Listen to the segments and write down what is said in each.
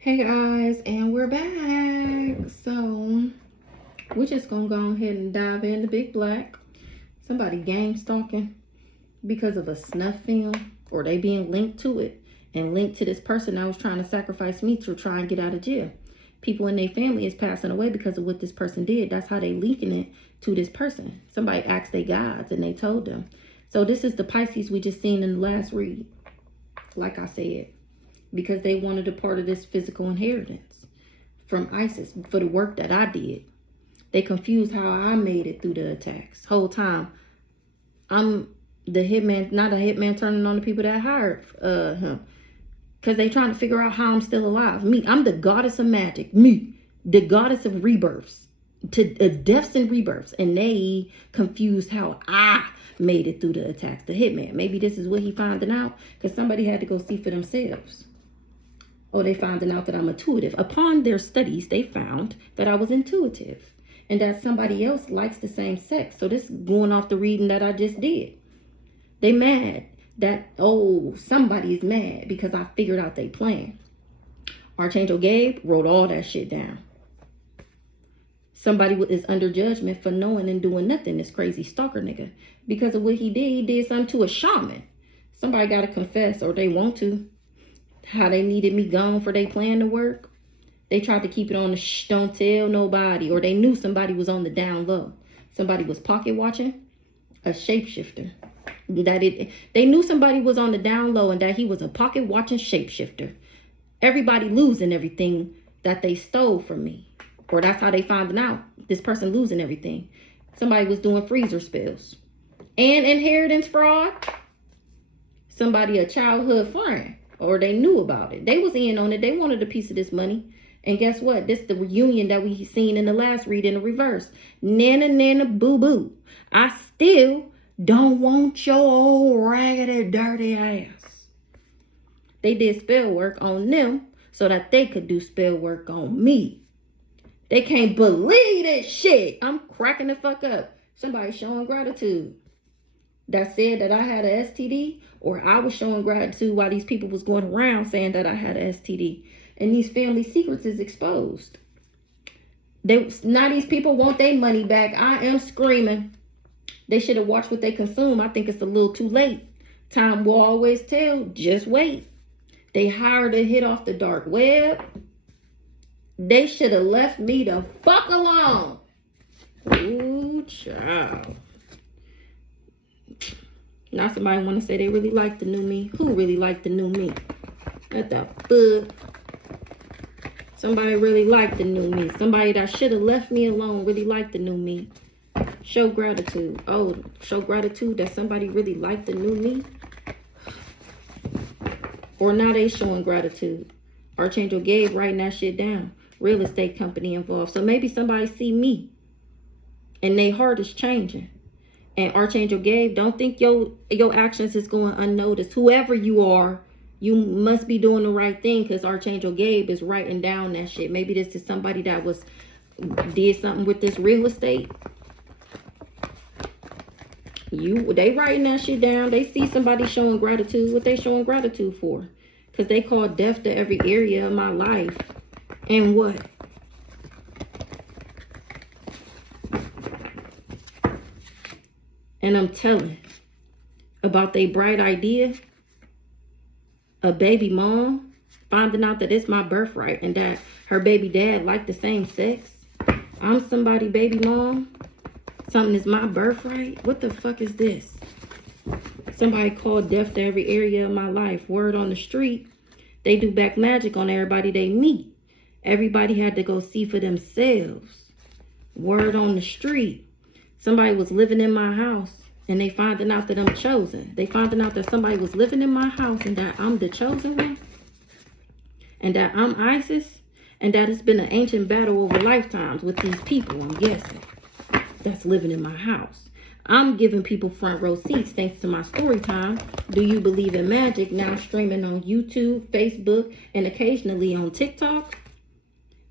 Hey guys, and we're back. So we're just gonna go ahead and dive into Big Black. Somebody game stalking because of a snuff film, or they being linked to it and linked to this person that was trying to sacrifice me to try and get out of jail. People in their family is passing away because of what this person did. That's how they linking it to this person. Somebody asked their gods and they told them. So this is the Pisces we just seen in the last read. Like I said, because they wanted a part of this physical inheritance from ISIS for the work that I did. They confused how I made it through the attacks. Whole time, I'm the hitman, not a hitman turning on the people that hired him. Because they trying to figure out how I'm still alive. Me, I'm the goddess of magic. Me, the goddess of rebirths. To deaths and rebirths. And they confused how I made it through the attacks. The hitman. Maybe this is what he finding out. Because somebody had to go see for themselves. Or they finding out that I'm intuitive. Upon their studies, they found that I was intuitive. And that somebody else likes the same sex. So this is going off the reading that I just did. They mad that, oh, somebody's mad because I figured out their plan. Archangel Gabe wrote all that shit down. Somebody is under judgment for knowing and doing nothing, this crazy stalker nigga. Because of what he did something to a shaman. Somebody got to confess, or they want to. How they needed me gone for their plan to work. They tried to keep it on the don't tell nobody. Or they knew somebody was on the down low. Somebody was pocket watching. A shapeshifter. They knew somebody was on the down low and that he was a pocket watching shapeshifter. Everybody losing everything that they stole from me. Or that's how they found out. This person losing everything. Somebody was doing freezer spills. And inheritance fraud. Somebody, a childhood friend. Or they knew about it. They was in on it. They wanted a piece of this money. And guess what? This the reunion that we seen in the last read in the reverse. Nana boo boo. I still don't want your old raggedy dirty ass. They did spell work on them so that they could do spell work on me. They can't believe this shit. I'm cracking the fuck up. Somebody showing gratitude. That said that I had an STD, or I was showing gratitude while these people was going around saying that I had an STD. And these family secrets is exposed. Now these people want their money back. I am screaming. They should have watched what they consume. I think it's a little too late. Time will always tell. Just wait. They hired a hit off the dark web. They should have left me the fuck alone. Ooh, child. Now somebody want to say they really like the new me. Who really liked the new me? What the fuck? Somebody really liked the new me. Somebody that should have left me alone really liked the new me. Show gratitude. Oh, show gratitude that somebody really liked the new me. Or now they showing gratitude. Archangel Gabe writing that shit down. Real estate company involved. So maybe somebody see me. And their heart is changing. And Archangel Gabe, don't think your actions is going unnoticed. Whoever you are, you must be doing the right thing, because Archangel Gabe is writing down that shit. Maybe this is somebody that did something with this real estate. They writing that shit down. They see somebody showing gratitude. What they showing gratitude for? Because they call death to every area of my life. And what? And I'm telling about their bright idea. A baby mom finding out that it's my birthright and that her baby dad like the same sex. I'm somebody baby mom. Something is my birthright. What the fuck is this? Somebody called death to every area of my life. Word on the street. They do back magic on everybody they meet. Everybody had to go see for themselves. Word on the street. Somebody was living in my house and they finding out that I'm chosen. They finding out that somebody was living in my house and that I'm the chosen one. And that I'm Isis. And that it's been an ancient battle over lifetimes with these people, I'm guessing. That's living in my house. I'm giving people front row seats thanks to my story time. Do you believe in magic? Now streaming on YouTube, Facebook, and occasionally on TikTok.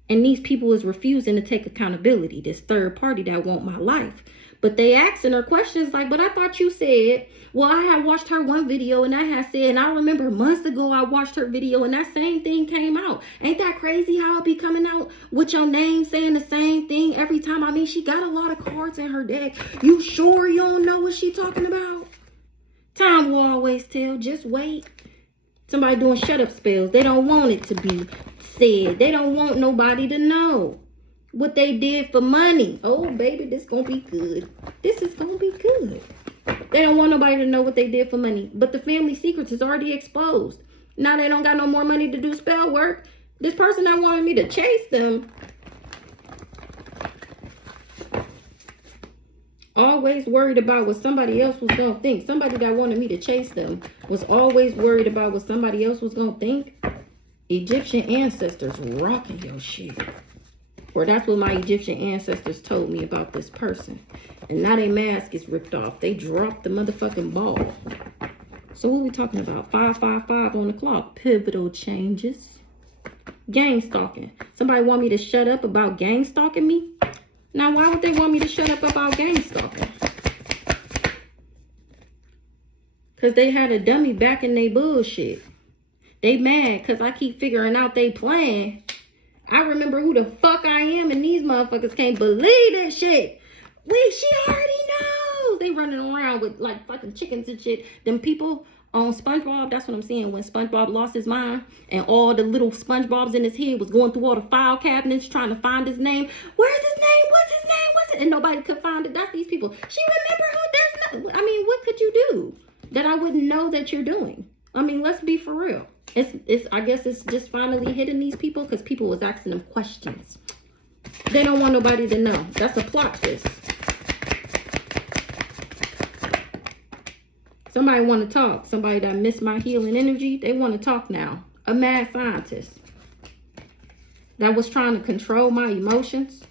And these people is refusing to take accountability. This third party that want my life. But they asking her questions like, but I thought you said, well, I had watched her one video and I had said, and I remember months ago I watched her video and that same thing came out. Ain't that crazy how it be coming out with your name saying the same thing every time? I mean, she got a lot of cards in her deck. You sure you don't know what she talking about? Time will always tell. Just wait. Somebody doing shut up spells. They don't want it to be said. They don't want nobody to know what they did for money. Oh, baby, this gonna be good. This is gonna be good. They don't want nobody to know what they did for money. But the family secrets is already exposed. Now they don't got no more money to do spell work. This person that wanted me to chase them always worried about what somebody else was gonna think. Somebody that wanted me to chase them was always worried about what somebody else was gonna think. Egyptian ancestors rocking your shit. Or that's what my Egyptian ancestors told me about this person. And now their mask is ripped off. They dropped the motherfucking ball. So what we talking about? 555 on the clock. Pivotal changes. Gang stalking. Somebody want me to shut up about gang stalking me? Now, why would they want me to shut up about gang stalking? Because they had a dummy back in their bullshit. They mad because I keep figuring out they plan. I remember who the fuck I am, and these motherfuckers can't believe that shit. She already knows. They running around with like fucking chickens and shit. Them people on SpongeBob, that's what I'm saying. When SpongeBob lost his mind and all the little SpongeBobs in his head was going through all the file cabinets trying to find his name. Where's his name? What's his name? What's it? And nobody could find it. That's these people. She remember who? There's no. I mean, what could you do that I wouldn't know that you're doing? I mean, let's be for real. I guess it's just finally hitting these people because people was asking them questions. They don't want nobody to know. That's a plot twist. Somebody want to talk. Somebody that missed my healing energy, they want to talk now. A mad scientist that was trying to control my emotions.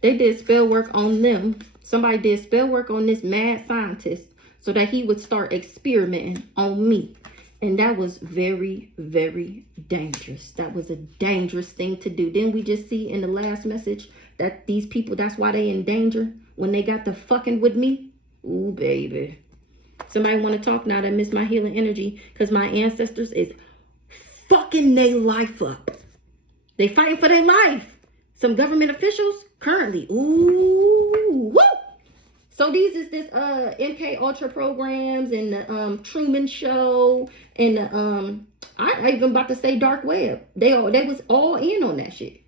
They did spell work on them. Somebody did spell work on this mad scientist so that he would start experimenting on me. And that was very, very dangerous. That was a dangerous thing to do. Didn't we just see in the last message that these people, that's why they in danger when they got to fucking with me? Ooh, baby. Somebody want to talk now that missed my healing energy because my ancestors is fucking their life up. They fighting for their life. Some government officials currently. Ooh, woo! So these is this MK Ultra programs and the Truman Show and the I even about to say dark web. They was all in on that shit.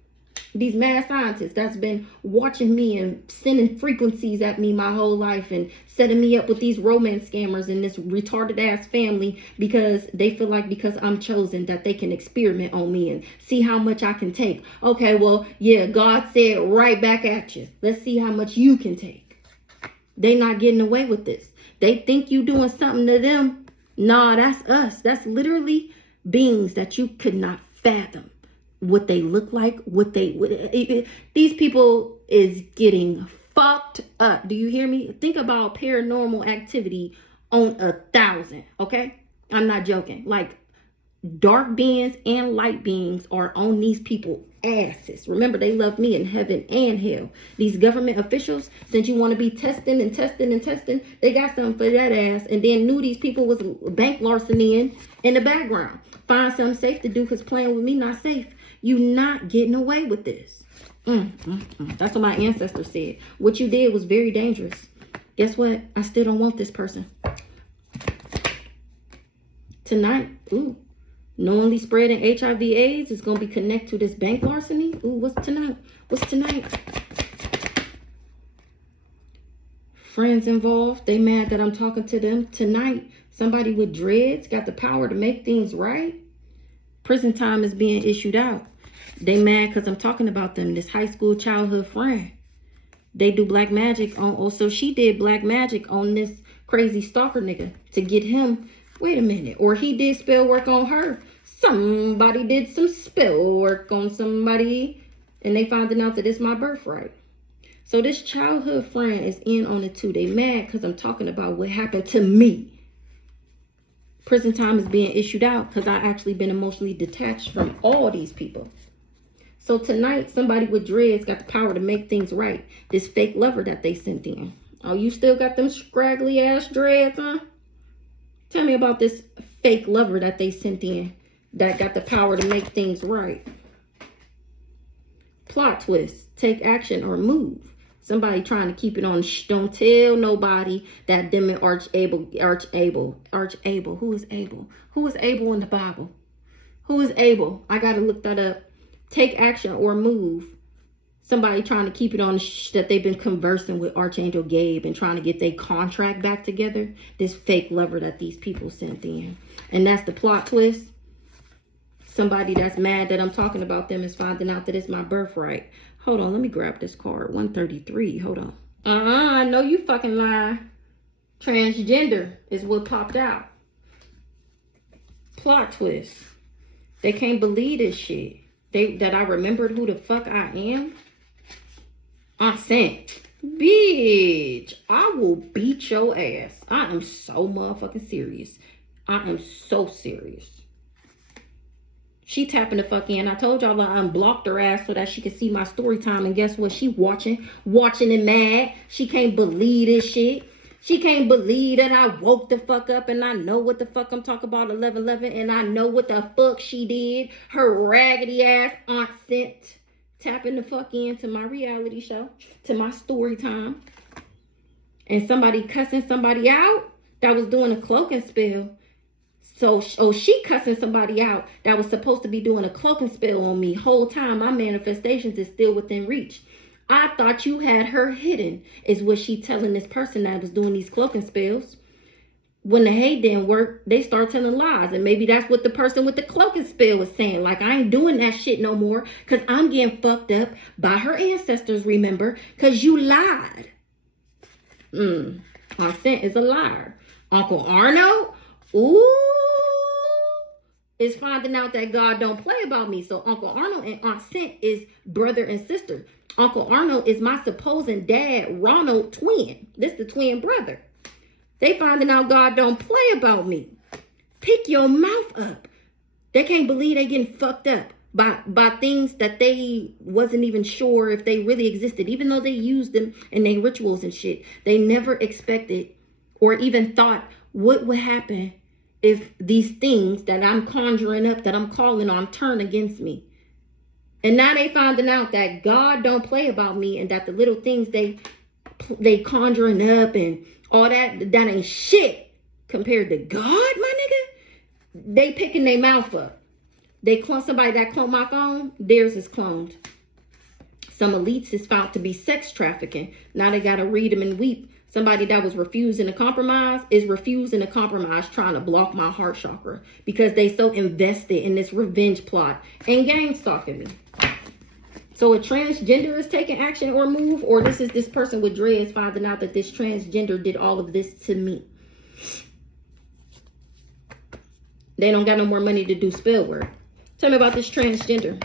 These mad scientists that's been watching me and sending frequencies at me my whole life and setting me up with these romance scammers and this retarded ass family because they feel like because I'm chosen that they can experiment on me and see how much I can take. Okay, well, yeah, God said right back at you. Let's see how much you can take. They not getting away with this. They think you doing something to them. Nah, that's us. That's literally beings that you could not fathom what they look like, these people is getting fucked up. Do you hear me? Think about paranormal activity on 1,000, okay? I'm not joking. Like, dark beings and light beings are on these people asses. Remember, they love me in heaven and hell. These government officials, since you want to be testing and testing and testing, they got something for that ass and then knew these people was bank larceny in the background. Find something safe to do because playing with me not safe. You not getting away with this. That's what my ancestors said. What you did was very dangerous. Guess what? I still don't want this person. Tonight, knowingly spreading HIV/AIDS is going to be connected to this bank larceny. What's tonight? What's tonight? Friends involved. They mad that I'm talking to them. Tonight, somebody with dreads got the power to make things right. Prison time is being issued out. They mad because I'm talking about them. This high school childhood friend. They do black magic on. So she did black magic on this crazy stalker nigga to get him. Wait a minute. Or he did spell work on her. Somebody did some spell work on somebody. And they found out that it's my birthright. So this childhood friend is in on it too. They mad because I'm talking about what happened to me. Prison time is being issued out because I actually been emotionally detached from all these people. So tonight, somebody with dreads got the power to make things right. This fake lover that they sent in. Oh, you still got them scraggly ass dreads, huh? Tell me about this fake lover that they sent in that got the power to make things right. Plot twist. Take action or move. Somebody trying to keep it on. Shh, don't tell nobody that them and Archable. Who is Abel? Who is Abel in the Bible? Who is Abel? I got to look that up. Take action or move. Somebody trying to keep it on that they've been conversing with Archangel Gabe and trying to get their contract back together. This fake lover that these people sent in. And that's the plot twist. Somebody that's mad that I'm talking about them is finding out that it's my birthright. Hold on, let me grab this card. 133. Hold on. I know you fucking lie. Transgender is what popped out. Plot twist. They can't believe this shit. That I remembered who the fuck I am. I sent. Bitch, I will beat your ass. I am so motherfucking serious. I am so serious. She tapping the fuck in. I told y'all I unblocked her ass so that she could see my story time. And guess what? She watching and mad. She can't believe this shit. She can't believe that I woke the fuck up and I know what the fuck I'm talking about 11/11 and I know what the fuck she did. Her raggedy ass aunt sent. Tapping the fuck into my reality show, to my story time. And somebody cussing somebody out that was doing a cloaking spell. So, she cussing somebody out that was supposed to be doing a cloaking spell on me. Whole time, my manifestations is still within reach. I thought you had her hidden, is what she telling this person that was doing these cloaking spells. When the hate didn't work, they start telling lies. And maybe that's what the person with the cloaking spell was saying. Like, I ain't doing that shit no more because I'm getting fucked up by her ancestors, remember? Because you lied. Aunt Sent is a liar. Uncle Arno, is finding out that God don't play about me. So Uncle Arno and Aunt Sent is brother and sister. Uncle Arno is my supposing dad, Ronald twin. This the twin brother. They finding out God don't play about me. Pick your mouth up. They can't believe they getting fucked up by things that they wasn't even sure if they really existed. Even though they used them in their rituals and shit. They never expected or even thought what would happen if these things that I'm conjuring up, that I'm calling on, turn against me. And now they finding out that God don't play about me and that the little things they conjuring up and all that ain't shit compared to God, my nigga. They picking their mouth up. They clone somebody that cloned my phone, theirs is cloned. Some elites is found to be sex trafficking. Now they gotta read them and weep. Somebody that was refusing to compromise is refusing to compromise, trying to block my heart chakra because they so invested in this revenge plot and gang stalking me. So a transgender is taking action or move, or this is this person with dreads finding out that this transgender did all of this to me. They don't got no more money to do spell work. Tell me about this transgender.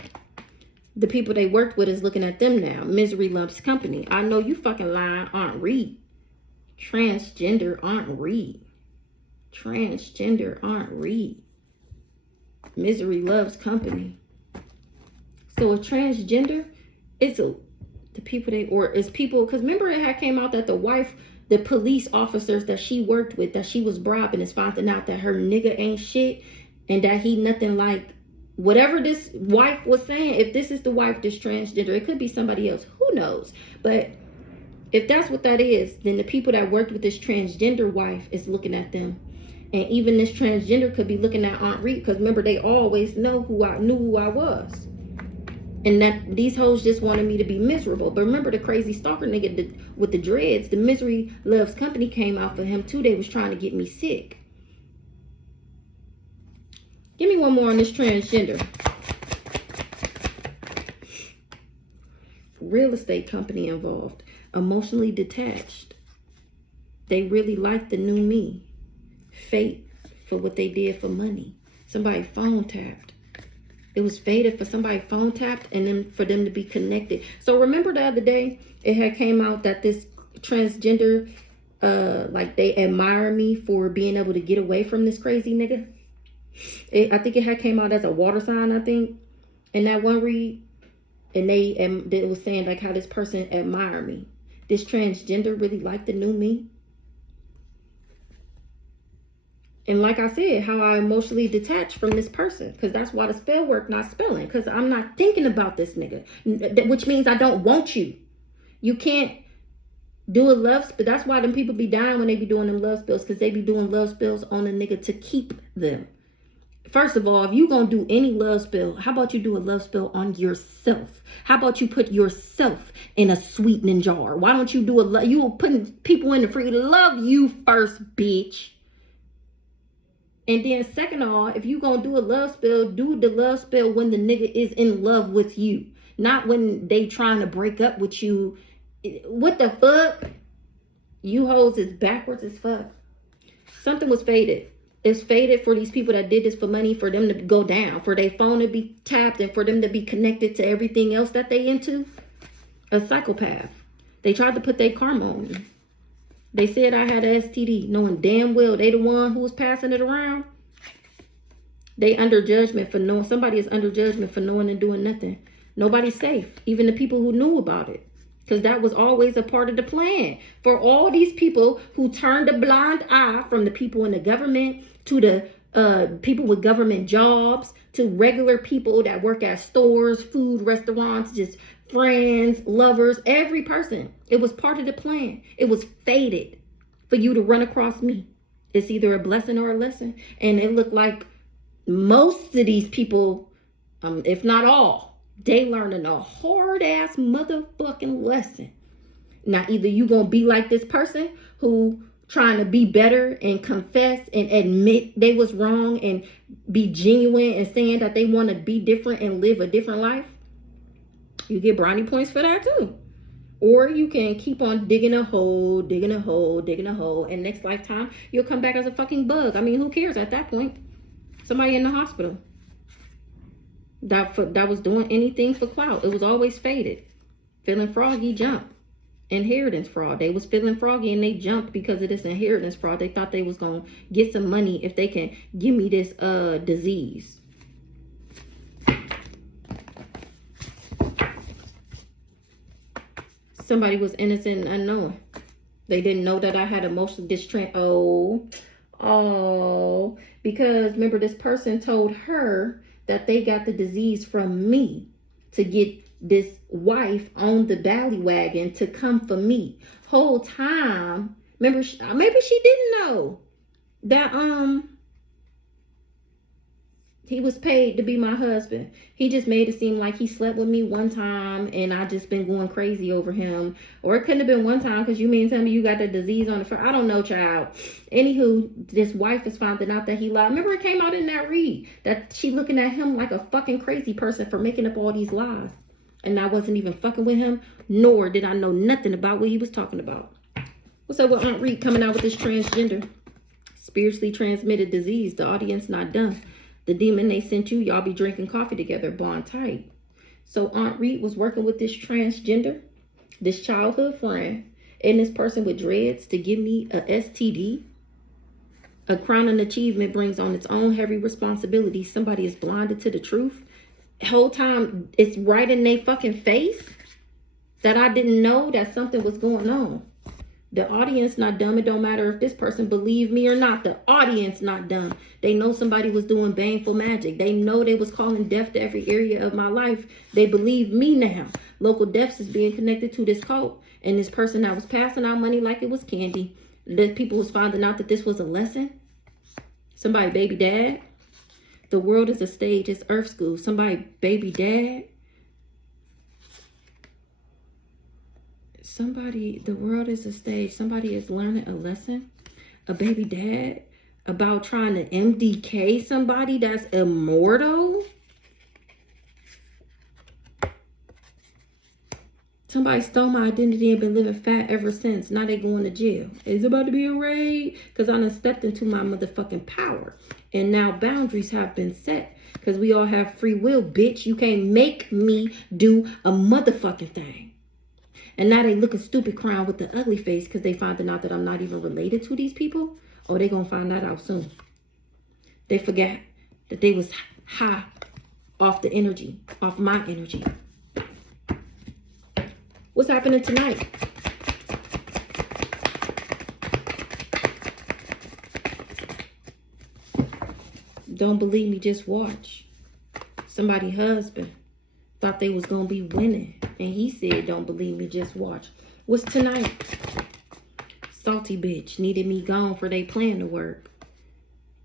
The people they worked with is looking at them now. Misery loves company. I know you fucking lying, Aunt Reed. Transgender Aunt Reed. Transgender Aunt Reed. Misery loves company. So a transgender, it's the people because remember it had came out that the wife, the police officers that she worked with, that she was bribing, is finding out that her nigga ain't shit and that he nothing like whatever this wife was saying. If this is the wife, this transgender, it could be somebody else. Who knows? But if that's what that is, then the people that worked with this transgender wife is looking at them. And even this transgender could be looking at Aunt Reed because remember, they always knew who I was. And that these hoes just wanted me to be miserable. But remember the crazy stalker nigga with the dreads, the Misery Loves Company came out for him too. They was trying to get me sick. Give me one more on this transgender. Real estate company involved. Emotionally detached. They really liked the new me. Fate for what they did for money. Somebody phone tapped. It was fated for somebody phone tapped and then for them to be connected. So remember the other day, it had came out that this transgender, like they admire me for being able to get away from this crazy nigga. I think it had came out as a water sign, I think. In that one read, And they was saying like how this person admired me. This transgender really liked the new me. And like I said, how I emotionally detached from this person. Because that's why the spell work not spelling. Because I'm not thinking about this nigga. Which means I don't want you. You can't do a love spell. That's why them people be dying when they be doing them love spells. Because they be doing love spells on a nigga to keep them. First of all, if you gonna do any love spell, how about you do a love spell on yourself? How about you put yourself in a sweetening jar? Why don't you do you putting people in the free love you first, bitch. And then second of all, if you gonna do a love spell, do the love spell when the nigga is in love with you. Not when they trying to break up with you. What the fuck? You hoes is backwards as fuck. Something was faded. It's faded for these people that did this for money, for them to go down, for their phone to be tapped, and for them to be connected to everything else that they into. A psychopath. They tried to put their karma on me. They said I had a STD, knowing damn well they the one who was passing it around. They under judgment for knowing. Somebody is under judgment for knowing and doing nothing. Nobody's safe. Even the people who knew about it. Because that was always a part of the plan. For all these people who turned a blind eye from the people in the government to the people with government jobs to regular people that work at stores, food, restaurants, just friends, lovers, every person. It was part of the plan. It was fated for you to run across me. It's either a blessing or a lesson. And it looked like most of these people, if not all, they learning a hard ass motherfucking lesson. Now, either you gonna be like this person who trying to be better and confess and admit they was wrong and be genuine and saying that they want to be different and live a different life. You get brownie points for that too. Or you can keep on digging a hole, digging a hole, digging a hole, and next lifetime you'll come back as a fucking bug. I mean, who cares at that point? Somebody in the hospital that was doing anything for clout. It was always faded. Feeling froggy, jump. Inheritance fraud. They was feeling froggy and they jumped because of this inheritance fraud. They thought they was gonna get some money if they can give me this disease. Somebody was innocent and unknowing. They didn't know that I had emotional distress. Oh, because remember, this person told her that they got the disease from me to get this wife on the wagon to come for me. Whole time, remember, maybe she didn't know that he was paid to be my husband. He just made it seem like he slept with me one time and I just been going crazy over him. Or it couldn't have been one time because you mean tell me you got the disease on the front. I don't know, child. Anywho, this wife is finding out that he lied. Remember, it came out in that read that she looking at him like a fucking crazy person for making up all these lies. And I wasn't even fucking with him, nor did I know nothing about what he was talking about. What's up with Aunt Reed coming out with this transgender? Spiritually transmitted disease. The audience not done. The demon they sent you, y'all be drinking coffee together, bond tight. So Aunt Reed was working with this transgender, this childhood friend, and this person with dreads to give me a STD. A crowning achievement brings on its own heavy responsibility. Somebody is blinded to the truth. The whole time it's right in their fucking face that I didn't know that something was going on. The audience not dumb. It don't matter if this person believe me or not. The audience not dumb. They know somebody was doing baneful magic. They know they was calling death to every area of my life. They believe me now. Local deaths is being connected to this cult. And this person that was passing out money like it was candy. The people was finding out that this was a lesson. Somebody baby dad. The world is a stage. It's Earth School. Somebody baby dad. The world is a stage. Somebody is learning a lesson. A baby dad about trying to MDK somebody that's immortal. Somebody stole my identity and been living fat ever since. Now they going to jail. It's about to be a raid because I done stepped into my motherfucking power. And now boundaries have been set because we all have free will, bitch. You can't make me do a motherfucking thing. And now they looking stupid crying with the ugly face because they finding out that I'm not even related to these people. Oh, they gonna find that out soon. They forgot that they was high off the energy, off my energy. What's happening tonight? Don't believe me, just watch. Somebody's husband thought they was going to be winning. And he said, don't believe me, just watch. What's tonight? Salty bitch needed me gone for they plan to work.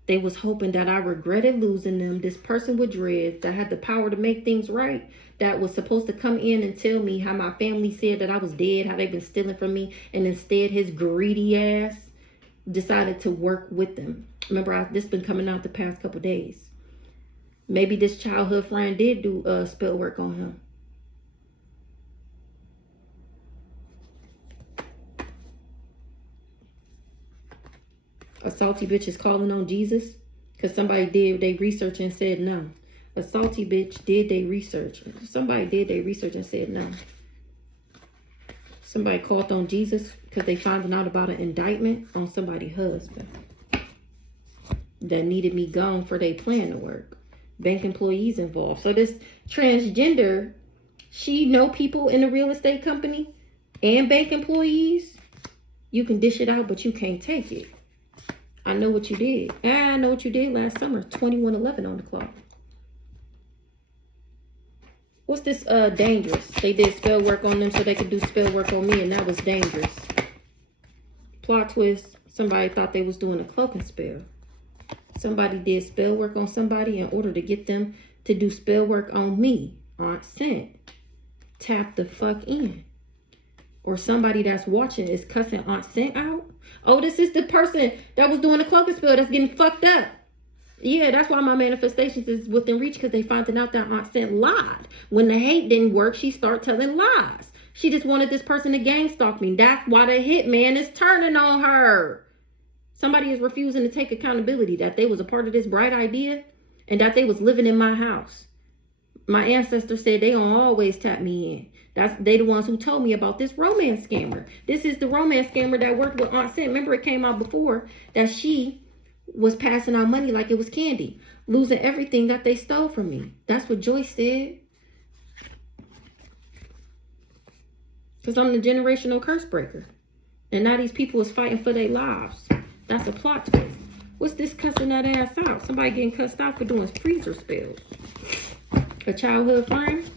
They was hoping that I regretted losing them. This person with dreads that had the power to make things right, that was supposed to come in and tell me how my family said that I was dead, how they've been stealing from me. And instead, his greedy ass decided to work with them. Remember, this been coming out the past couple days. Maybe this childhood friend did do spell work on him. A salty bitch is calling on Jesus because somebody did their research and said no. A salty bitch did their research. Somebody did their research and said no. Somebody called on Jesus because they found out about an indictment on somebody's husband that needed me gone for their plan to work. Bank employees involved. So this transgender, she know people in a real estate company and bank employees. You can dish it out, but you can't take it. I know what you did. I know what you did last summer. 2111 on the clock. What's this dangerous? They did spell work on them so they could do spell work on me, and that was dangerous. Plot twist. Somebody thought they was doing a cloaking spell. Somebody did spell work on somebody in order to get them to do spell work on me. Aunt Sent. Tap the fuck in. Or somebody that's watching is cussing Aunt Sent out. Oh, this is the person that was doing the cloaking spell that's getting fucked up. Yeah, that's why my manifestations is within reach, because they found out that Aunt Sent lied. When the hate didn't work, she started telling lies. She just wanted this person to gang stalk me. That's why the hitman is turning on her. Somebody is refusing to take accountability that they was a part of this bright idea and that they was living in my house. My ancestors said they gonna always tap me in. They the ones who told me about this romance scammer. This is the romance scammer that worked with Aunt Sent. Remember, it came out before that she was passing out money like it was candy, losing everything that they stole from me. That's what Joyce said. Because I'm the generational curse breaker. And now these people is fighting for their lives. That's a plot twist. What's this cussing that ass out? Somebody getting cussed out for doing freezer spells. A childhood friend.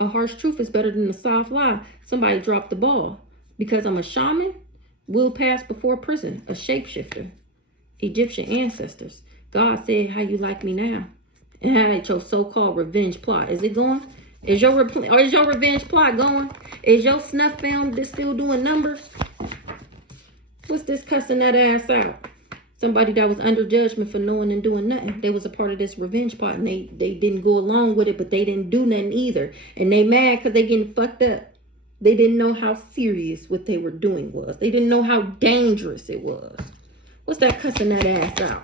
A harsh truth is better than a soft lie. Somebody dropped the ball. Because I'm a shaman, will pass before prison. A shapeshifter. Egyptian ancestors. God said, how you like me now? And how your so-called revenge plot. Is it going? Is your revenge plot going? Is your snuff film still doing numbers? What's this cussing that ass out? Somebody that was under judgment for knowing and doing nothing. They was a part of this revenge plot, and they didn't go along with it, but they didn't do nothing either. And they mad because they getting fucked up. They didn't know how serious what they were doing was. They didn't know how dangerous it was. What's that cussing that ass out?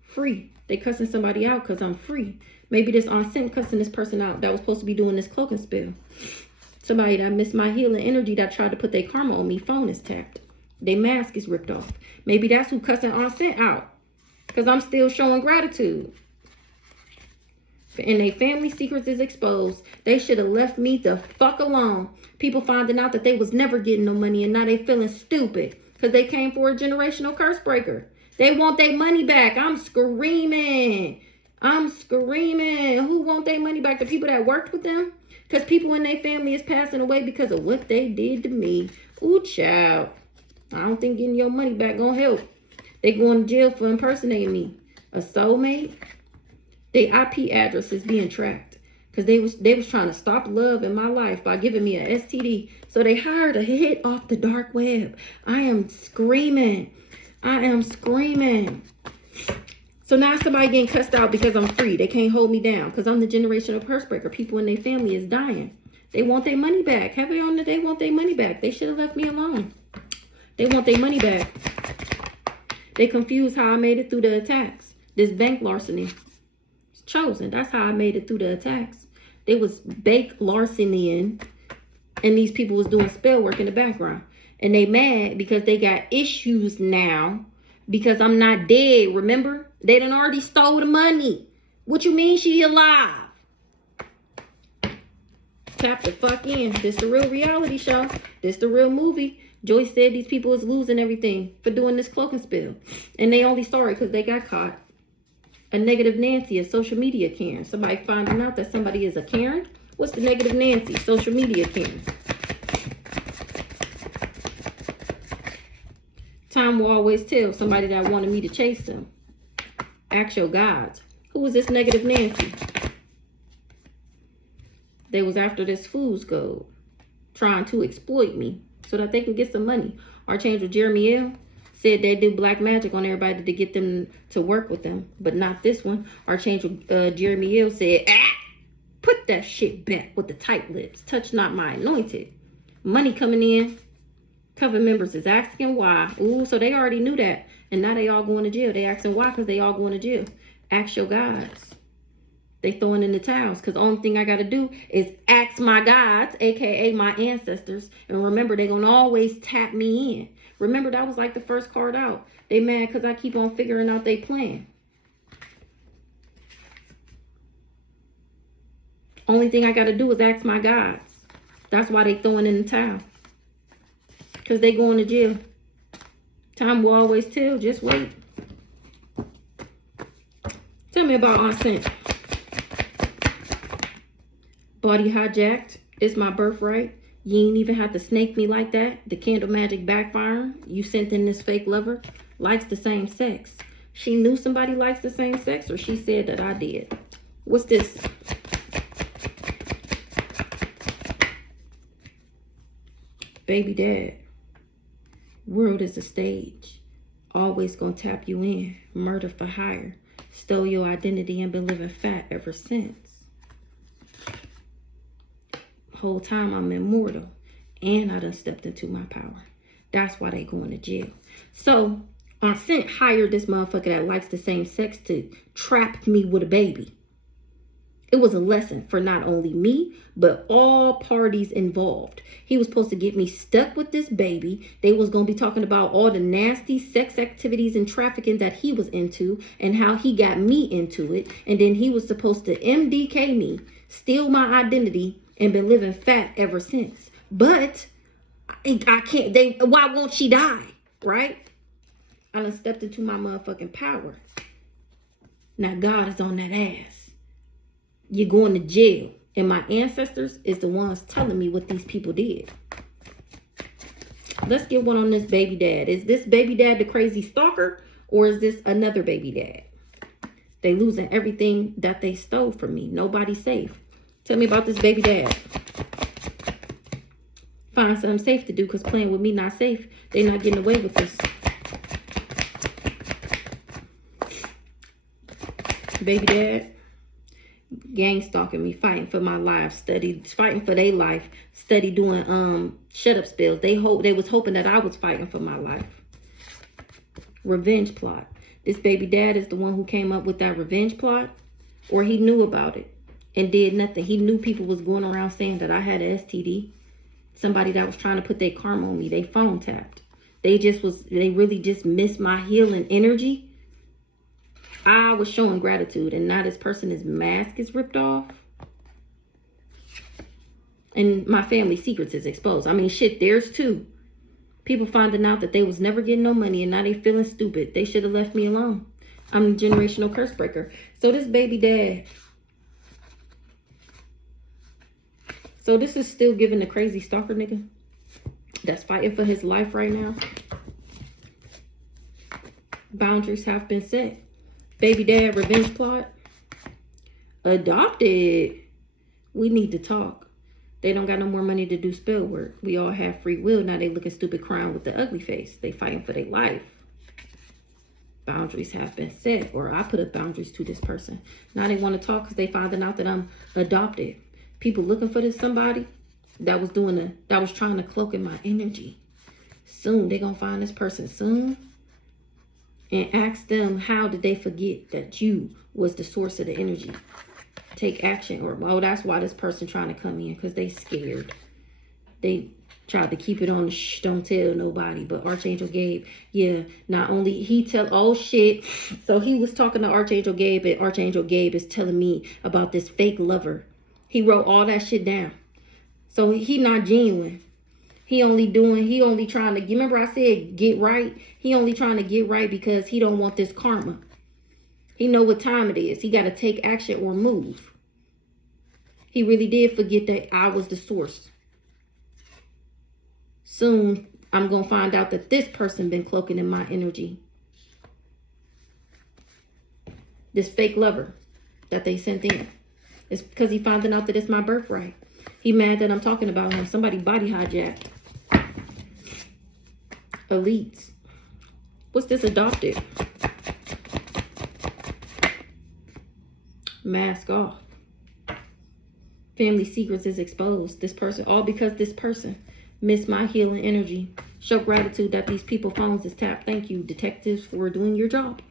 Free. They cussing somebody out because I'm free. Maybe this Aunt Sent cussing this person out that was supposed to be doing this cloaking spell. Somebody that missed my healing energy that tried to put their karma on me. Phone is tapped. Their mask is ripped off. Maybe that's who cussing Aunt Sent out. Because I'm still showing gratitude. And their family secrets is exposed. They should have left me the fuck alone. People finding out that they was never getting no money, and now they feeling stupid. Because they came for a generational curse breaker. They want their money back. I'm screaming. I'm screaming. Who want their money back? The people that worked with them? Because people in their family is passing away because of what they did to me. Ooh, child. I don't think getting your money back gonna help. They going to jail for impersonating me. A soulmate? Their IP address is being tracked. Because they was trying to stop love in my life by giving me a STD. So they hired a hit off the dark web. I am screaming. I am screaming. So now somebody getting cussed out because I'm free. They can't hold me down because I'm the generational curse breaker. People in their family is dying. They want their money back. Heavy on they want their money back. They should have left me alone. They want their money back. They confused how I made it through the attacks. This bank larceny. It's chosen. That's how I made it through the attacks. They was bank larcenying, and these people was doing spell work in the background. And they mad because they got issues now because I'm not dead, remember? They done already stole the money. What you mean she alive? Tap the fuck in. This the real reality show. This the real movie. Joyce said these people is losing everything for doing this cloaking spill. And they only sorry because they got caught. A negative Nancy, a social media Karen. Somebody finding out that somebody is a Karen. What's the negative Nancy? Social media Karen. Time will always tell somebody that wanted me to chase them. Ask your gods. Who was this negative Nancy? They was after this fool's gold, trying to exploit me so that they can get some money. Archangel Jeremiel said they do black magic on everybody to get them to work with them, but not this one. Archangel Jeremiel said, put that shit back with the tight lips. Touch not my anointed. Money coming in. Coven members is asking why. Ooh, so they already knew that. And now they all going to jail. They asking why because they all going to jail. Ask your gods. They throwing in the towels because the only thing I got to do is ask my gods, a.k.a. my ancestors. And remember, they're going to always tap me in. Remember, that was like the first card out. They mad because I keep on figuring out they plan. Only thing I got to do is ask my gods. That's why they throwing in the towel. Because they going to jail. Time will always tell. Just wait. Tell me about Unsent. Body hijacked. It's my birthright. You ain't even have to snake me like that. The candle magic backfiring. You sent in this fake lover. Likes the same sex. She knew somebody likes the same sex, or she said that I did. What's this? Baby dad. World is a stage. Always gonna tap you in. Murder for hire. Stole your identity and been living fat ever since. Whole time I'm immortal. And I done stepped into my power. That's why they going to jail. So, Unsent hired this motherfucker that likes the same sex to trap me with a baby. It was a lesson for not only me, but all parties involved. He was supposed to get me stuck with this baby. They was going to be talking about all the nasty sex activities and trafficking that he was into and how he got me into it. And then he was supposed to MDK me, steal my identity, and been living fat ever since. But I can't, why won't she die? Right? I done stepped into my motherfucking power. Now God is on that ass. You're going to jail. And my ancestors is the ones telling me what these people did. Let's get one on this baby dad. Is this baby dad the crazy stalker? Or is this another baby dad? They losing everything that they stole from me. Nobody's safe. Tell me about this baby dad. Find something safe to do because playing with me not safe. They not getting away with this. Baby dad. Gang stalking me, fighting for my life, fighting for their life, study doing shut up spells. They was hoping that I was fighting for my life. Revenge plot. This baby dad is the one who came up with that revenge plot, or he knew about it and did nothing. He knew people was going around saying that I had an STD. Somebody that was trying to put their karma on me. They phone tapped. They really just missed my healing energy. I was showing gratitude, and now this person's mask is ripped off. And my family secrets is exposed. I mean, shit, there's two. People finding out that they was never getting no money, and now they feeling stupid. They should have left me alone. I'm the generational curse breaker. So this baby dad. So this is still giving the crazy stalker nigga that's fighting for his life right now. Boundaries have been set. Baby dad revenge plot. Adopted. We need to talk. They don't got no more money to do spell work. We all have free will. Now they looking stupid crying with the ugly face. They fighting for their life. Boundaries have been set. Or I put up boundaries to this person. Now they want to talk because they finding out that I'm adopted. People looking for this somebody that was trying to cloak in my energy. Soon they gonna find this person soon. And ask them, how did they forget that you was the source of the energy? Take action. Or, well, that's why this person trying to come in, because they scared. They tried to keep it on the shh, don't tell nobody. But Archangel Gabe, yeah, not only he tell, oh shit. So he was talking to Archangel Gabe, and Archangel Gabe is telling me about this fake lover. He wrote all that shit down. So he not genuine. He only trying to, remember I said get right? He only trying to get right because he don't want this karma. He know what time it is. He got to take action or move. He really did forget that I was the source. Soon, I'm going to find out that this person been cloaking in my energy. This fake lover that they sent in. It's because he found out that it's my birthright. He mad that I'm talking about him. Somebody body hijacked. Elites. What's this adopted? Mask off. Family secrets is exposed. This person, all because this person missed my healing energy. Show gratitude that these people phones is tapped. Thank you, detectives, for doing your job.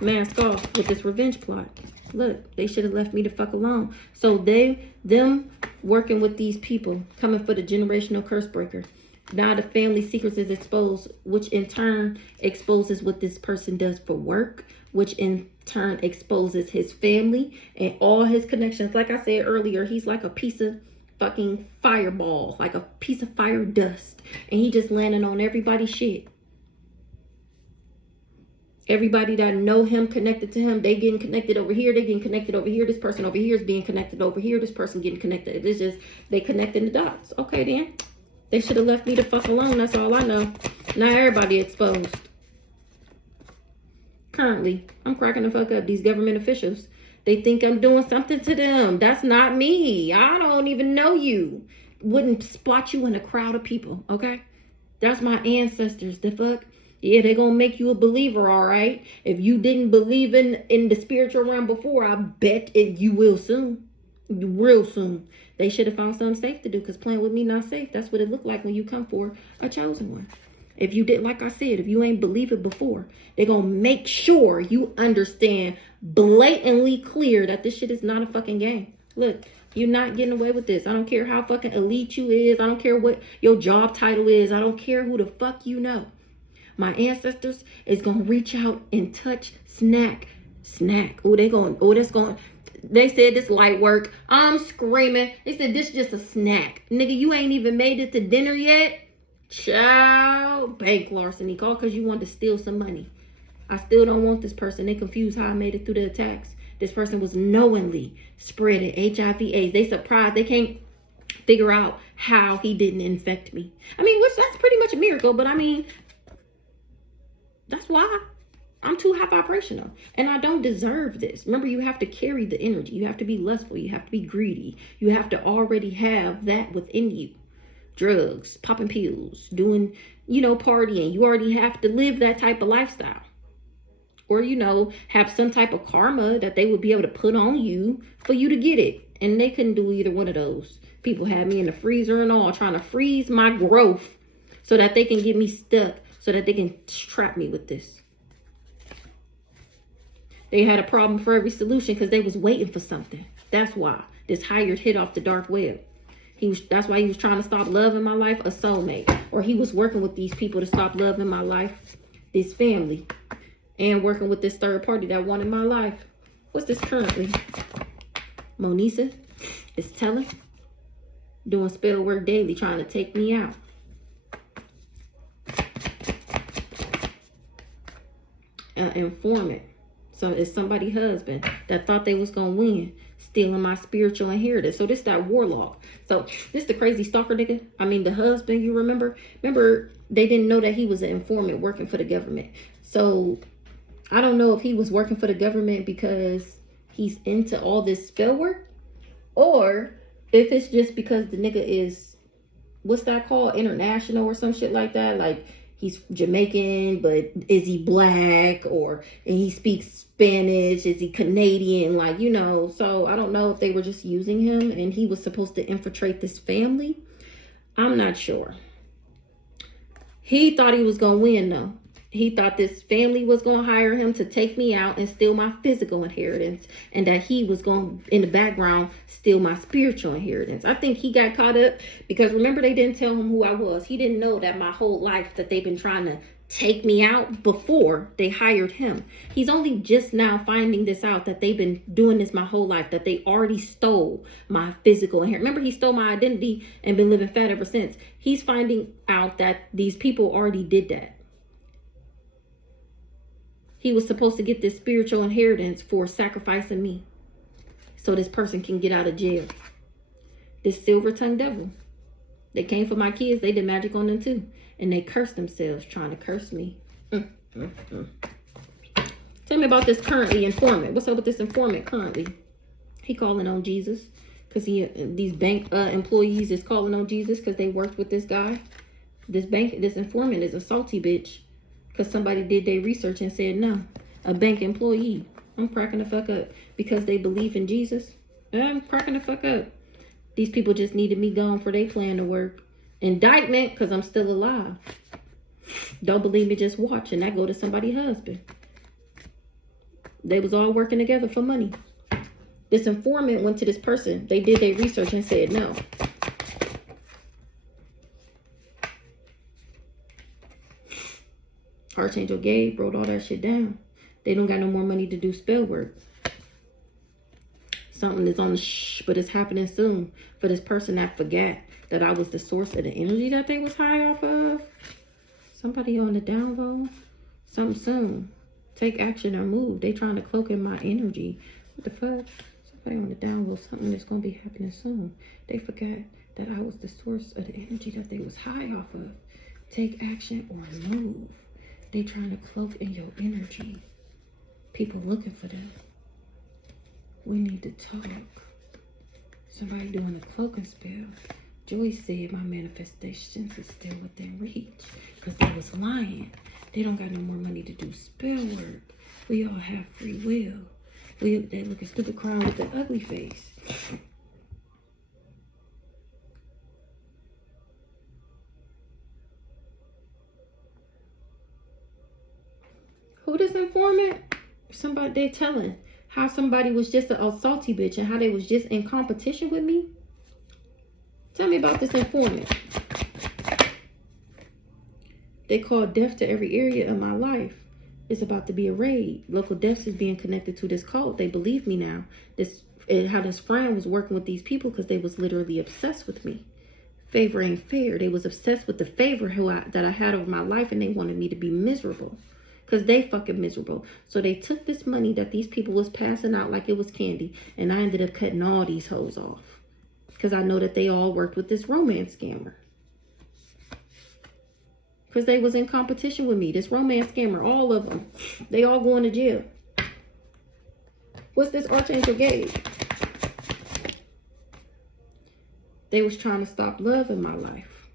Mask off with this revenge plot. Look, they should have left me the fuck alone. So them working with these people, coming for the generational curse breaker. Now the family secrets is exposed, which in turn exposes what this person does for work, which in turn exposes his family and all his connections. Like I said earlier, he's like a piece of fucking fireball, like a piece of fire dust. And he just landing on everybody's shit. Everybody that know him, connected to him, they getting connected over here, they getting connected over here. This person over here is being connected over here. This person getting connected. It's just, they connecting the dots. Okay, then. They should have left me the fuck alone. That's all I know. Now everybody exposed. Currently, I'm cracking the fuck up. These government officials, they think I'm doing something to them. That's not me. I don't even know you. Wouldn't spot you in a crowd of people, okay? That's my ancestors. The fuck? Yeah, they're gonna make you a believer, all right? If you didn't believe in the spiritual realm before, I bet you will soon. Real soon. They should have found something safe to do, because playing with me not safe. That's what it looked like when you come for a chosen one. If you didn't, like I said, if you ain't believe it before, they're gonna make sure you understand blatantly clear that this shit is not a fucking game. Look, you're not getting away with this. I don't care how fucking elite you is. I don't care what your job title is. I don't care who the fuck you know. My ancestors is gonna reach out and touch, snack. Oh, they said this light work. I'm screaming. They said this just a snack. Nigga, you ain't even made it to dinner yet. Child, bank larceny. Call because you want to steal some money. I still don't want this person. They confused how I made it through the attacks. This person was knowingly spreading HIV/AIDS. They surprised. They can't figure out how he didn't infect me. I mean, which that's pretty much a miracle. But I mean, that's why I'm too high vibrational. And I don't deserve this. Remember, you have to carry the energy. You have to be lustful. You have to be greedy. You have to already have that within you. Drugs, popping pills, doing, partying. You already have to live that type of lifestyle. Or, have some type of karma that they would be able to put on you for you to get it. And they couldn't do either one of those. People had me in the freezer and all, trying to freeze my growth so that they can get me stuck, so that they can trap me with this. They had a problem for every solution because they was waiting for something. That's why this hired hit off the dark web. That's why he was trying to stop love in my life, a soulmate. Or he was working with these people to stop love in my life, this family. And working with this third party that wanted my life. What's this currently? Monisa is telling. Doing spell work daily, trying to take me out. Informant. So it's somebody's husband that thought they was going to win, stealing my spiritual inheritance. So this that warlock. So this the crazy stalker nigga. I mean, the husband, you remember? Remember, they didn't know that he was an informant working for the government. So I don't know if he was working for the government because he's into all this spell work, or if it's just because the nigga is, what's that called? International or some shit like that. Like, he's Jamaican, but is he black? And he speaks Spanish? Is he Canadian? Like, so I don't know if they were just using him and he was supposed to infiltrate this family. I'm not sure. He thought he was going to win, though. He thought this family was going to hire him to take me out and steal my physical inheritance, and that he was going to, in the background, steal my spiritual inheritance. I think he got caught up because, remember, they didn't tell him who I was. He didn't know that my whole life that they've been trying to take me out before they hired him. He's only just now finding this out, that they've been doing this my whole life, that they already stole my physical hair. Remember, he stole my identity and been living fat ever since. He's finding out that these people already did that. He was supposed to get this spiritual inheritance for sacrificing me, so this person can get out of jail. This silver-tongued devil. They came for my kids. They did magic on them too. And they cursed themselves trying to curse me. Tell me about this currently informant. What's up with this informant currently? He calling on Jesus. Because these bank employees is calling on Jesus because they worked with this guy. This informant is a salty bitch. Because somebody did their research and said no. A bank employee. I'm cracking the fuck up. Because they believe in Jesus. I'm cracking the fuck up. These people just needed me gone for their plan to work. Indictment, because I'm still alive. Don't believe me, just watch. And that go to somebody's husband. They was all working together for money. This informant went to this person. They did their research and said no. Archangel Gabe wrote all that shit down. They don't got no more money to do spell work. Something is on the but it's happening soon for this person that forgot that I was the source of the energy that they was high off of. Somebody on the download. Something soon. Take action or move. They trying to cloak in my energy. What the fuck? Somebody on the download. Something that's going to be happening soon. They forgot that I was the source of the energy that they was high off of. Take action or move. They trying to cloak in your energy. People looking for them. We need to talk. Somebody doing a cloaking spell. Joyce said my manifestations is still within reach. Because they was lying. They don't got no more money to do spell work. We all have free will. They looking stupid crying with the ugly face. Who this informant? Somebody they telling how somebody was just a salty bitch and how they was just in competition with me. Tell me about this informant. They call death to every area of my life. It's about to be a raid. Local deaths is being connected to this cult. They believe me now. How this friend was working with these people because they was literally obsessed with me. Favor ain't fair. They was obsessed with the favor that I had over my life, and they wanted me to be miserable. Because they fucking miserable. So they took this money that these people was passing out like it was candy. And I ended up cutting all these hoes off. Because I know that they all worked with this romance scammer. Because they was in competition with me. This romance scammer, all of them. They all going to jail. What's this Archangel Gabe? They was trying to stop love in my life.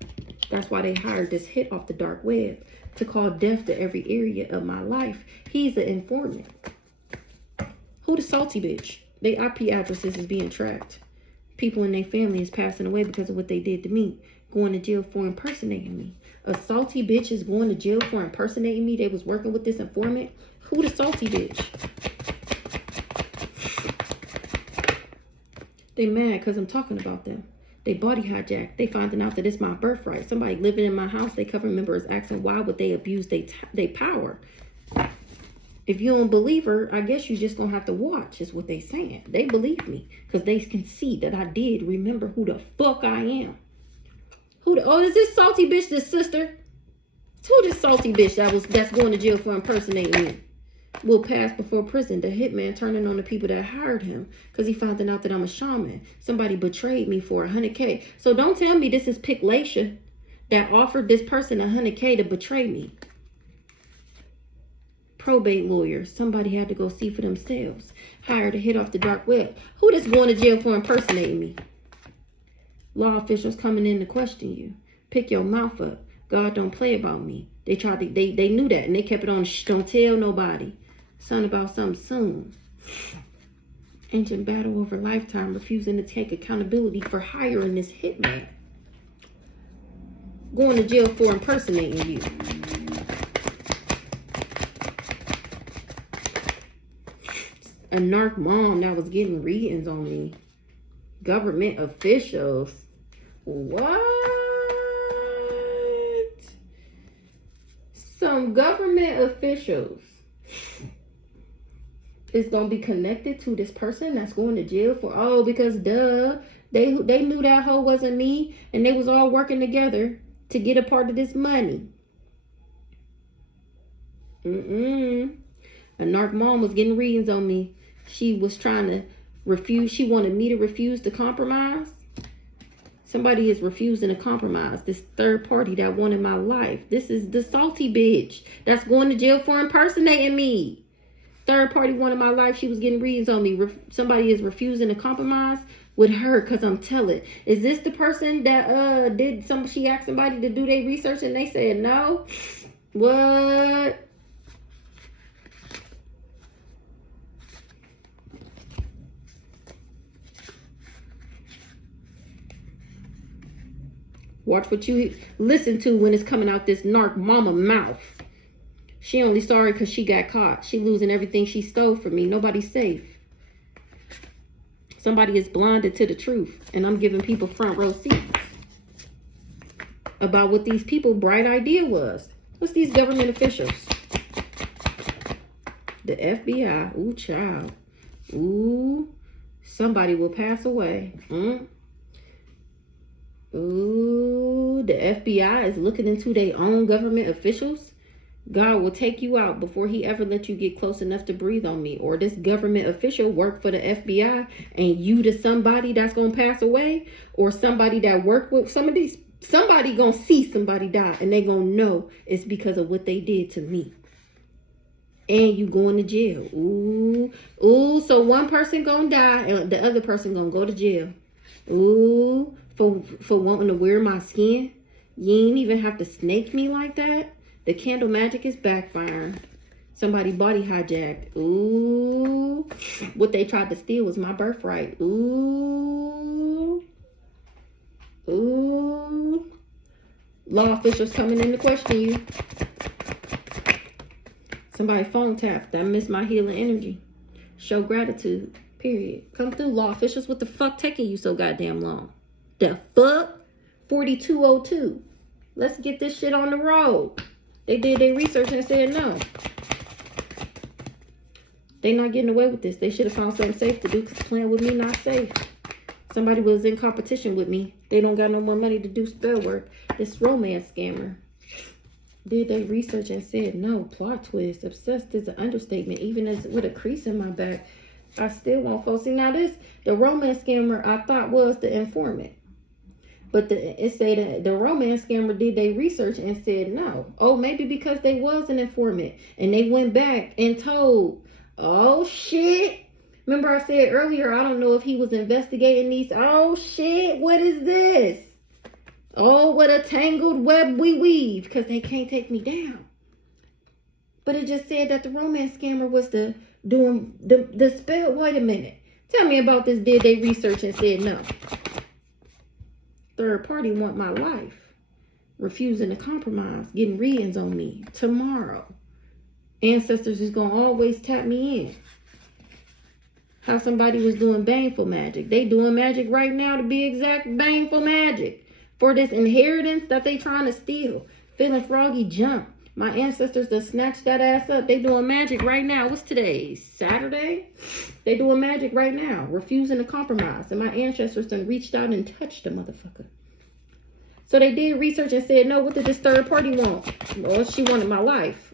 That's why they hired this hit off the dark web. To call death to every area of my life. He's an informant. Who the salty bitch? Their IP addresses is being tracked. People in their family is passing away because of what they did to me. Going to jail for impersonating me. A salty bitch is going to jail for impersonating me. They was working with this informant. Who the salty bitch? They mad because I'm talking about them. They body hijacked. They finding out that it's my birthright. Somebody living in my house. They cover members asking why would they abuse their power. If you don't believe her, I guess you just gonna have to watch is what they saying. They believe me because they can see that I did remember who the fuck I am. Is this salty bitch this sister? Who this salty bitch that's going to jail for impersonating me? Will pass before prison. The hitman turning on the people that hired him because he found out that I'm a shaman. Somebody betrayed me for $100K. So don't tell me this is Piclatia that offered this person $100K to betray me. Probate lawyer. Somebody had to go see for themselves. Hired to hit off the dark web. Who this going to jail for impersonating me? Law officials coming in to question you. Pick your mouth up. God don't play about me. They knew that and they kept it on. Shh, don't tell nobody. Something about something soon. Ancient battle over lifetime, refusing to take accountability for hiring this hitman. Going to jail for impersonating you. A narc mom that was getting readings on me. Government officials. What? Some government officials is going to be connected to this person that's going to jail for, because they knew that hoe wasn't me, and they was all working together to get a part of this money. A narc mom was getting readings on me. She was trying to refuse. She wanted me to refuse to compromise. Somebody is refusing to compromise. This third party that wanted my life. This is the salty bitch that's going to jail for impersonating me. Third party wanted my life. She was getting readings on me. Somebody is refusing to compromise with her because I'm telling. Is this the person that she asked somebody to do their research and they said no? What? Watch what you listen to when it's coming out this narc mama mouth. She only sorry because she got caught. She losing everything she stole from me. Nobody's safe. Somebody is blinded to the truth. And I'm giving people front row seats about what these people bright idea was. What's these government officials? The FBI. Ooh, child. Ooh, somebody will pass away. Ooh, the FBI is looking into their own government officials. God will take you out before he ever let you get close enough to breathe on me. Or this government official worked for the FBI and you to somebody that's going to pass away. Or somebody that worked with some of these. Somebody going to see somebody die and they going to know it's because of what they did to me. And you going to jail. Ooh, so one person going to die and the other person going to go to jail. Ooh, for wanting to wear my skin. You ain't even have to snake me like that. The candle magic is backfiring. Somebody body hijacked. Ooh, what they tried to steal was my birthright. Ooh. Law officials coming in to question you. Somebody phone tapped. I miss my healing energy. Show gratitude. Period. Come through, law officials. What the fuck taking you so goddamn long? The fuck? 4202. Let's get this shit on the road. They did their research and said no. They not getting away with this. They should have found something safe to do because playing with me not safe. Somebody was in competition with me. They don't got no more money to do spell work. This romance scammer did their research and said no. Plot twist. Obsessed is an understatement. Even as with a crease in my back, I still won't folks. See, now the romance scammer I thought was the informant. But it said that the romance scammer did their research and said no. Oh, maybe because they was an informant. And they went back and told, oh, shit. Remember I said earlier, I don't know if he was investigating these. Oh, shit. What is this? Oh, what a tangled web we weave. Because they can't take me down. But it just said that the romance scammer was doing the spell. Wait a minute. Tell me about this. Did they research and said no? Third party want my life. Refusing to compromise. Getting readings on me. Tomorrow. Ancestors is going to always tap me in. How somebody was doing baneful magic. They doing magic right now to be exact. Baneful magic. For this inheritance that they trying to steal. Feeling froggy jump. My ancestors that snatched that ass up. They doing magic right now. What's today? Saturday? They doing magic right now. Refusing to compromise. And my ancestors done reached out and touched the motherfucker. So they did research and said, no, what did this third party want? Well, she wanted my life.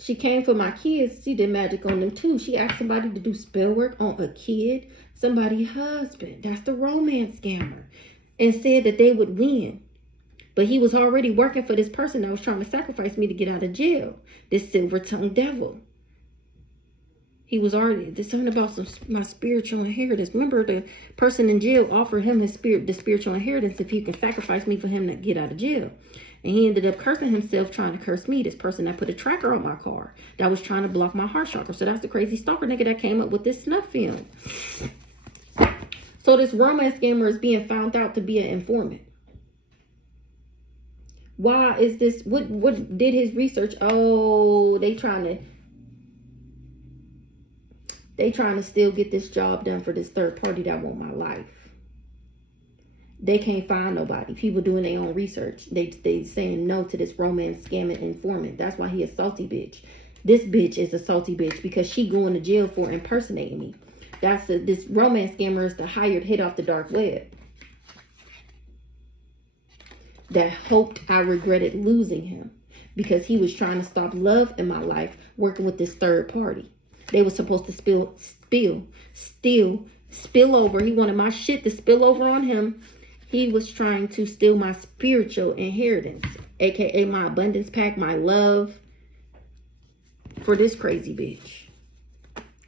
She came for my kids. She did magic on them too. She asked somebody to do spell work on a kid. Somebody's husband. That's the romance scammer. And said that they would win. But he was already working for this person that was trying to sacrifice me to get out of jail. This silver-tongued devil. He was already, there's something about my spiritual inheritance. Remember, the person in jail offered him the spiritual inheritance if he could sacrifice me for him to get out of jail. And he ended up cursing himself trying to curse me. This person that put a tracker on my car that was trying to block my heart chakra. So that's the crazy stalker nigga that came up with this snuff film. So this romance scammer is being found out to be an informant. Why is this? What did his research? Oh, they trying to still get this job done for this third party that want my life. They can't find nobody. People doing their own research. They saying no to this romance scamming informant. That's why he a salty bitch. This bitch is a salty bitch because she going to jail for impersonating me. This romance scammer is the hired hit off the dark web that hoped I regretted losing him because he was trying to stop love in my life working with this third party. They were supposed to spill over. He wanted my shit to spill over on him. He was trying to steal my spiritual inheritance, aka my abundance pack, my love for this crazy bitch.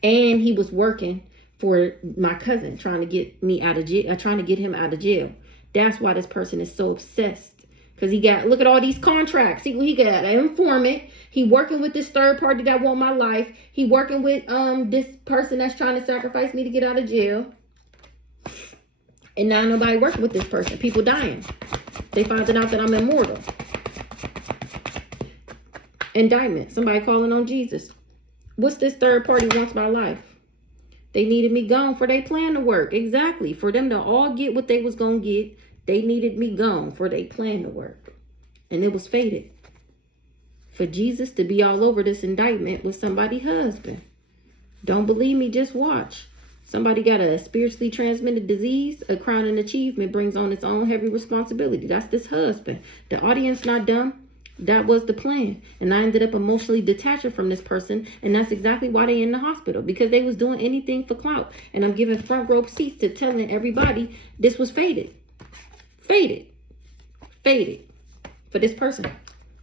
And he was working for my cousin, trying to get me out of jail, trying to get him out of jail. That's why this person is so obsessed. Because he got, look at all these contracts. He got an informant. He working with this third party that want my life. He working with this person that's trying to sacrifice me to get out of jail. And now nobody working with this person. People dying. They finding out that I'm immortal. Indictment. Somebody calling on Jesus. What's this third party wants my life? They needed me gone for their plan to work. Exactly. For them to all get what they was going to get, they needed me gone for their plan to work. And it was fated. For Jesus to be all over this indictment with somebody's husband. Don't believe me, just watch. Somebody got a spiritually transmitted disease. A crowning achievement brings on its own heavy responsibility. That's this husband. The audience not dumb. That was the plan. And I ended up emotionally detaching from this person. And that's exactly why they in the hospital. Because they was doing anything for clout. And I'm giving front row seats to telling everybody this was fated. Fated. Fated. For this person.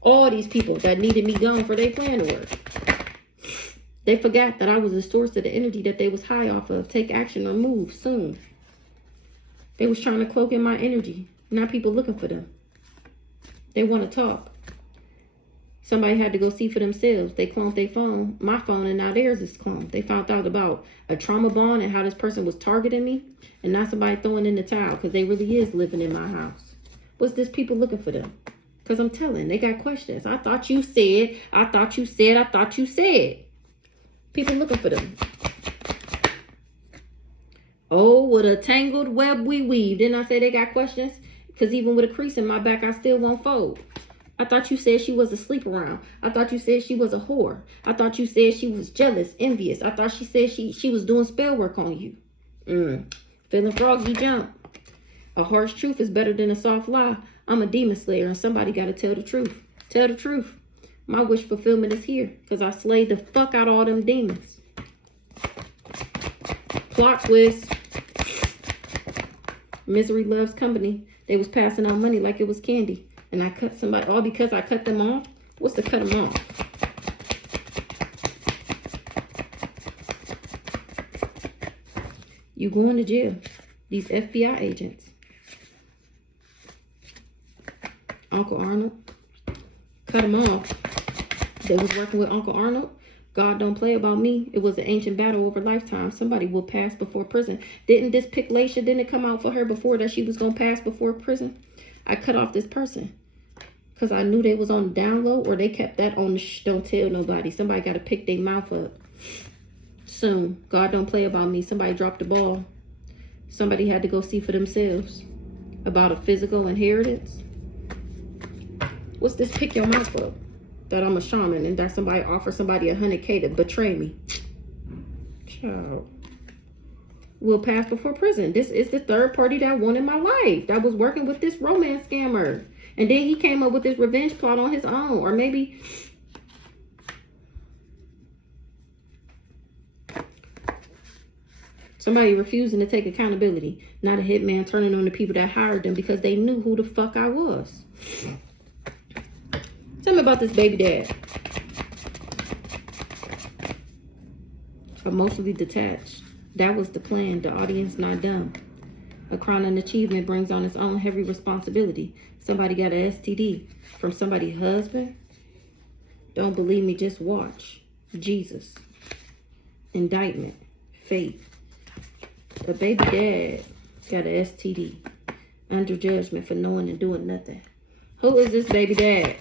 All these people that needed me gone for their plan to work. They forgot that I was the source of the energy that they was high off of. Take action or move soon. They was trying to cloak in my energy. Now people looking for them. They want to talk. Somebody had to go see for themselves. They cloned their phone, my phone, and now theirs is cloned. They found out about a trauma bond and how this person was targeting me. And now somebody throwing in the towel because they really is living in my house. What's this people looking for them? Because I'm telling, they got questions. I thought you said, I thought you said, I thought you said. People looking for them. Oh, what a tangled web we weave. Didn't I say they got questions? Because even with a crease in my back, I still won't fold. I thought you said she was a sleep around. I thought you said she was a whore. I thought you said she was jealous, envious. I thought she said she was doing spell work on you. Feeling froggy jump. A harsh truth is better than a soft lie. I'm a demon slayer and somebody got to tell the truth. Tell the truth. My wish fulfillment is here because I slayed the fuck out of all them demons. Plot twist. Misery loves company. They was passing out money like it was candy. And I cut somebody, all because I cut them off. What's to cut them off? You going to jail. These FBI agents. Uncle Arnold. Cut them off. They was working with Uncle Arnold. God don't play about me. It was an ancient battle over lifetime. Somebody will pass before prison. Didn't this Piclatia, didn't it come out for her before that she was going to pass before prison? I cut off this person. Because I knew they was on the down low, or they kept that on the don't tell nobody. Somebody got to pick their mouth up soon. God don't play about me. Somebody dropped the ball. Somebody had to go see for themselves about a physical inheritance. What's this pick your mouth up? That I'm a shaman and that somebody offers somebody $100K to betray me. Child. Will pass before prison. This is the third party that wanted my life. That was working with this romance scammer. And then he came up with this revenge plot on his own. Or maybe somebody refusing to take accountability. Not a hitman turning on the people that hired them because they knew who the fuck I was. Tell me about this baby dad. Emotionally detached. That was the plan. The audience not dumb. A crowning achievement brings on its own heavy responsibility. Somebody got an STD from somebody's husband. Don't believe me, just watch. Jesus. Indictment. Faith. A baby dad got an STD. Under judgment for knowing and doing nothing. Who is this baby dad?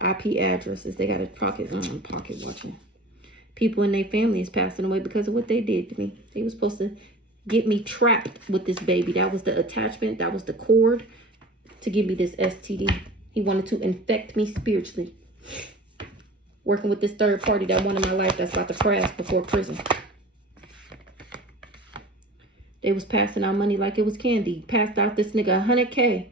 IP addresses. They got a pocket watching. People in their family is passing away because of what they did to me. They were supposed to get me trapped with this baby. That was the attachment. That was the cord to give me this STD. He wanted to infect me spiritually. Working with this third party that wanted my life, that's about to crash before prison. They was passing out money like it was candy. Passed out this nigga $100K.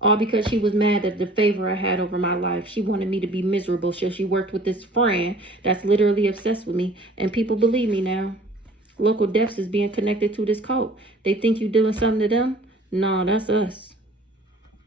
All because she was mad at the favor I had over my life. She wanted me to be miserable. So she worked with this friend that's literally obsessed with me. And people believe me now. Local deaths is being connected to this cult. They think you doing something to them? No, that's us.